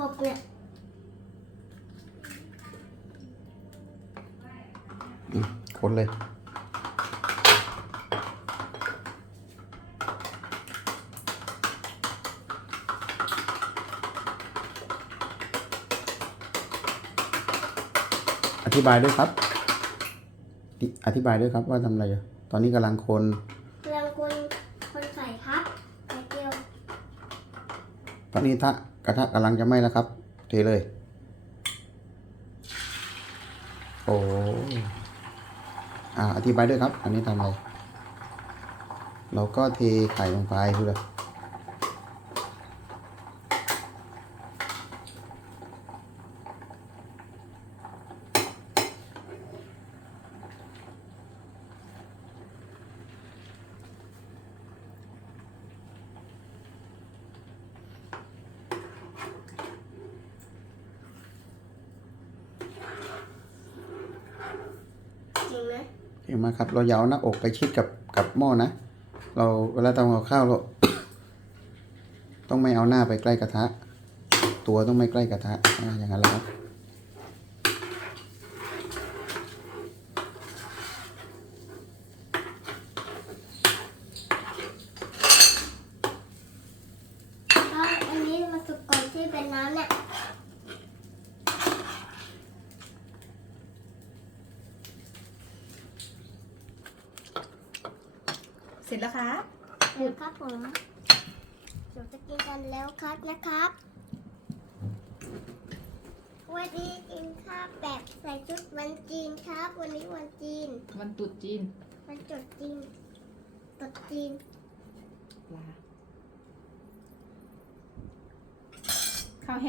รบเนี่ยอืมคนเลย อธิบายด้วยครับอิอธิบายด้วยครับว่าทำอะไรอยู่ตอนนี้กำลังคนกำลังคน คนใส่ครับไข่เจียวตอนนี้ทะ กระทะกำลังจะไหม้แล้วครับ เทเลย โอ้อ่าอธิบายด้วยครับ อันนี้ทำอะไร เราก็เทไข่ลงไปดูเลย งไหมเห็นไหมครับ เราอย่าเอาหน้าอกไปชิดกับกับหม้อนะ เราเวลาทำกับข้าวเรา ต้องไม่เอาหน้าไปใกล้กระทะ ตัวต้องไม่ใกล้กระทะอ่าอย่างนั้นแหละครับเอาอันนี้มาสุกก่อนที่เป็นน้ำเนี่ย สร็จแล้วครับเดี๋ยวครับผมเดี๋ยวจะกินกันแล้วครับนะครับวันนี้กินข้าวแบบใส่ชุดวันจีนครับ วันนี้วันจีน วันตรุษจีน วันจุดจีนตรุดจีนปลาข้าวแห้ง